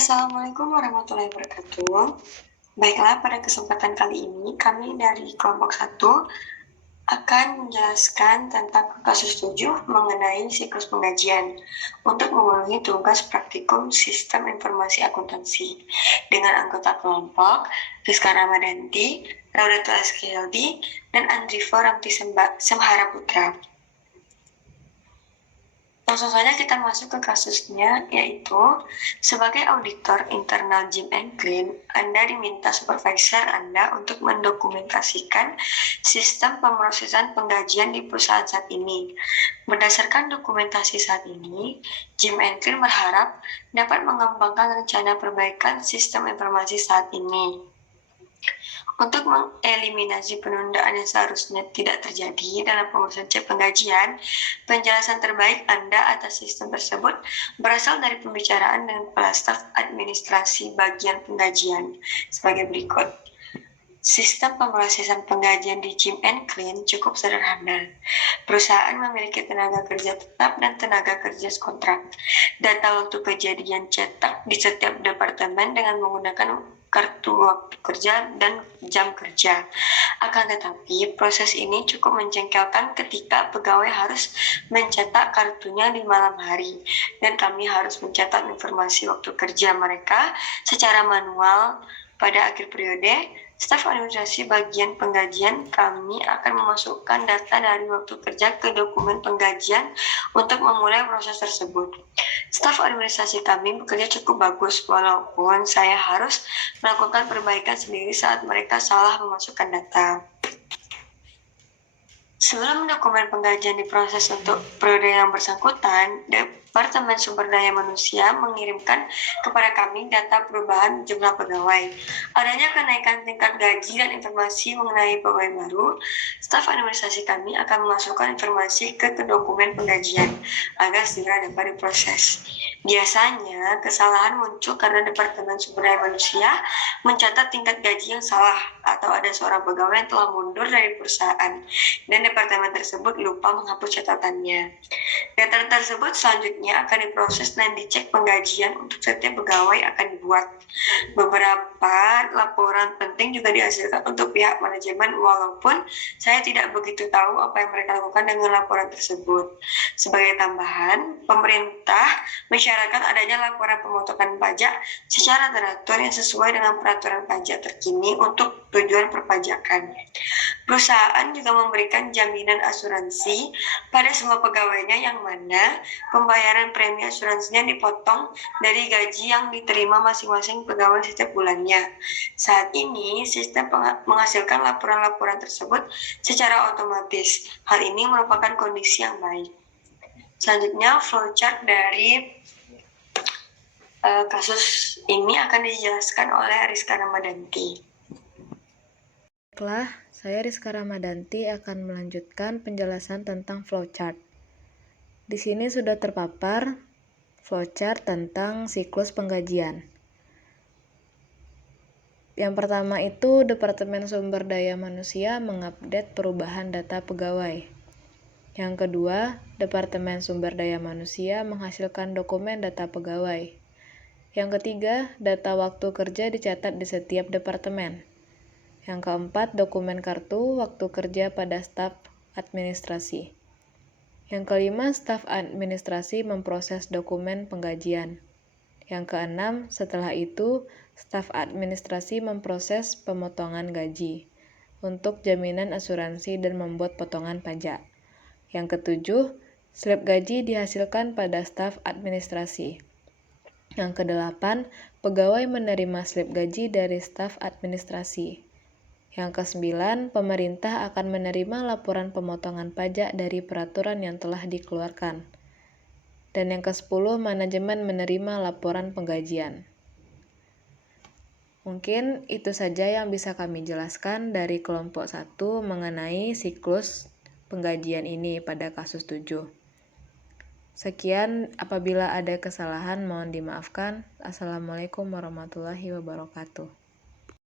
Assalamualaikum warahmatullahi wabarakatuh. Baiklah, pada kesempatan kali ini kami dari kelompok 1 akan menjelaskan tentang kasus 7 mengenai siklus penggajian untuk memenuhi tugas praktikum Sistem Informasi Akuntansi dengan anggota kelompok Rizka Ramadanti, Raudatul Askildi, dan Andrivo Ramti Semhara Putra. Langsung saja kita masuk ke kasusnya, yaitu sebagai auditor internal Jim and Clean, Anda diminta supervisor Anda untuk mendokumentasikan sistem pemrosesan penggajian di perusahaan saat ini. Berdasarkan dokumentasi saat ini, Jim and Clean berharap dapat mengembangkan rencana perbaikan sistem informasi saat ini. Untuk mengeliminasi penundaan yang seharusnya tidak terjadi dalam pengurusan cek penggajian, penjelasan terbaik Anda atas sistem tersebut berasal dari pembicaraan dengan kepala staf administrasi bagian penggajian sebagai berikut. Sistem pemrosesan penggajian di Jim and Clean cukup sederhana. Perusahaan memiliki tenaga kerja tetap dan tenaga kerja kontrak. Data waktu kejadian cetak di setiap departemen dengan menggunakan kartu waktu kerja dan jam kerja. Akan tetapi, proses ini cukup menjengkelkan ketika pegawai harus mencetak kartunya di malam hari, dan kami harus mencatat informasi waktu kerja mereka secara manual. Pada akhir periode, staf administrasi bagian penggajian kami akan memasukkan data dari waktu kerja ke dokumen penggajian untuk memulai proses tersebut. Staf administrasi kami bekerja cukup bagus, walaupun saya harus melakukan perbaikan sendiri saat mereka salah memasukkan data. Sebelum dokumen penggajian diproses untuk periode yang bersangkutan, Departemen Sumber Daya Manusia mengirimkan kepada kami data perubahan jumlah pegawai. Adanya kenaikan tingkat gaji dan informasi mengenai pegawai baru, staf administrasi kami akan memasukkan informasi ke dokumen penggajian agar segera dapat diproses. Biasanya, kesalahan muncul karena Departemen Sumber Daya Manusia mencatat tingkat gaji yang salah atau ada seorang pegawai yang telah mundur dari perusahaan dan departemen tersebut lupa menghapus catatannya. Data tersebut selanjutnya akan diproses dan dicek penggajian untuk setiap pegawai akan dibuat. Beberapa laporan penting juga dihasilkan untuk pihak manajemen, walaupun saya tidak begitu tahu apa yang mereka lakukan dengan laporan tersebut. Sebagai tambahan, pemerintah mensyaratkan adanya laporan pemotongan pajak secara teratur yang sesuai dengan peraturan pajak terkini untuk tujuan perpajakan. Perusahaan juga memberikan jaminan asuransi pada semua pegawainya yang mana pembayaran premi asuransinya dipotong dari gaji yang diterima masing-masing pegawai setiap bulannya. Saat ini, sistem menghasilkan laporan-laporan tersebut secara otomatis. Hal ini merupakan kondisi yang baik. Selanjutnya, flowchart dari kasus ini akan dijelaskan oleh Rizka Ramadanti. Baiklah, saya Rizka Ramadanti akan melanjutkan penjelasan tentang flowchart. Di sini sudah terpapar flowchart tentang siklus penggajian. Yang pertama itu Departemen Sumber Daya Manusia mengupdate perubahan data pegawai. Yang kedua, Departemen Sumber Daya Manusia menghasilkan dokumen data pegawai. Yang ketiga, data waktu kerja dicatat di setiap departemen. Yang keempat, dokumen kartu waktu kerja pada staf administrasi. Yang kelima, staf administrasi memproses dokumen penggajian. Yang keenam, setelah itu, staf administrasi memproses pemotongan gaji untuk jaminan asuransi dan membuat potongan pajak. Yang ketujuh, slip gaji dihasilkan pada staf administrasi. Yang kedelapan, pegawai menerima slip gaji dari staf administrasi. Yang kesembilan, pemerintah akan menerima laporan pemotongan pajak dari peraturan yang telah dikeluarkan. Dan yang ke-10, manajemen menerima laporan penggajian. Mungkin itu saja yang bisa kami jelaskan dari kelompok 1 mengenai siklus penggajian ini pada kasus 7. Sekian, apabila ada kesalahan mohon dimaafkan. Assalamualaikum warahmatullahi wabarakatuh.